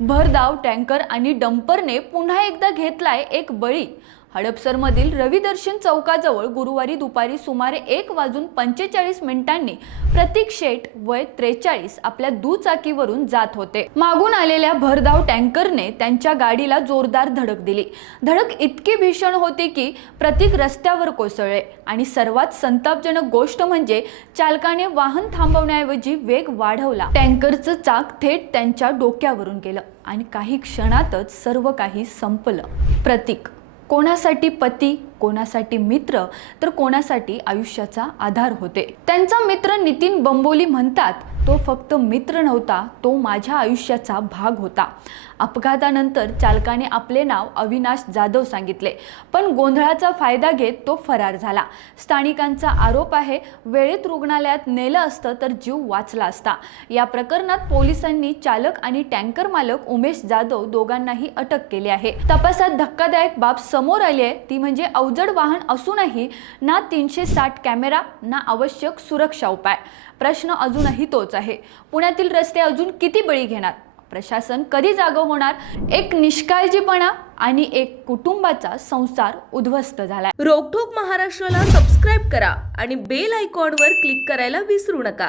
भरधाव टँकर आणि डंपरने पुन्हा एकदा घेतलाय एक बळी। हडपसरमधील रविदर्शन चौकाजवळ गुरुवारी दुपारी सुमारे 1:45 प्रतीक शेठ वय 43 आपल्या दुचाकीवरून जात होते। मागून आलेल्या भरधाव टँकरने त्यांच्या गाडीला जोरदार धडक दिली। धडक इतकी भीषण होती की प्रतीक रस्त्यावर कोसळले आणि सर्वात संतापजनक गोष्ट म्हणजे चालकाने वाहन थांबवण्याऐवजी वेग वाढवला। टँकरचं चाक थेट त्यांच्या डोक्यावरून गेलं आणि काही क्षणातच सर्व काही संपलं। प्रतीक कोणासाठी पती, कोणासाठी मित्र, तर कोणासाठी आयुष्याचा आधार होते। त्यांचा मित्र नितीन बंबोली म्हणतात, तो फक्त मित्र नव्हता, तो माझ्या आयुष्याचा भाग होता। अपघातानंतर चालकाने आपले नाव अविनाश जाधव सांगितले, पण गोंधळाचा फायदा घेत तो फरार झाला। स्थानिकांचा आरोप आहे, वेळेत रुग्णालयात नेलं असतं तर जीव वाचला असता। या प्रकरणात पोलिसांनी चालक आणि टँकर मालक उमेश जाधव दोघांनाही अटक केली आहे। तपासात धक्कादायक बाब समोर आली आहे, ती म्हणजे अवजड वाहन असूनही ना 360 कॅमेरा ना आवश्यक सुरक्षा उपाय। प्रश्न अजूनही तोच आहे, पुण्यातील रस्ते अजून किती बळी घेणार? प्रशासन कधी जागं होणार? एक निष्काळजीपणा आणि एक कुटुंबाचा संसार उद्ध्वस्त झालाय। रोकठोक महाराष्ट्राला सबस्क्राईब करा आणि बेल आयकॉनवर क्लिक करायला विसरू नका।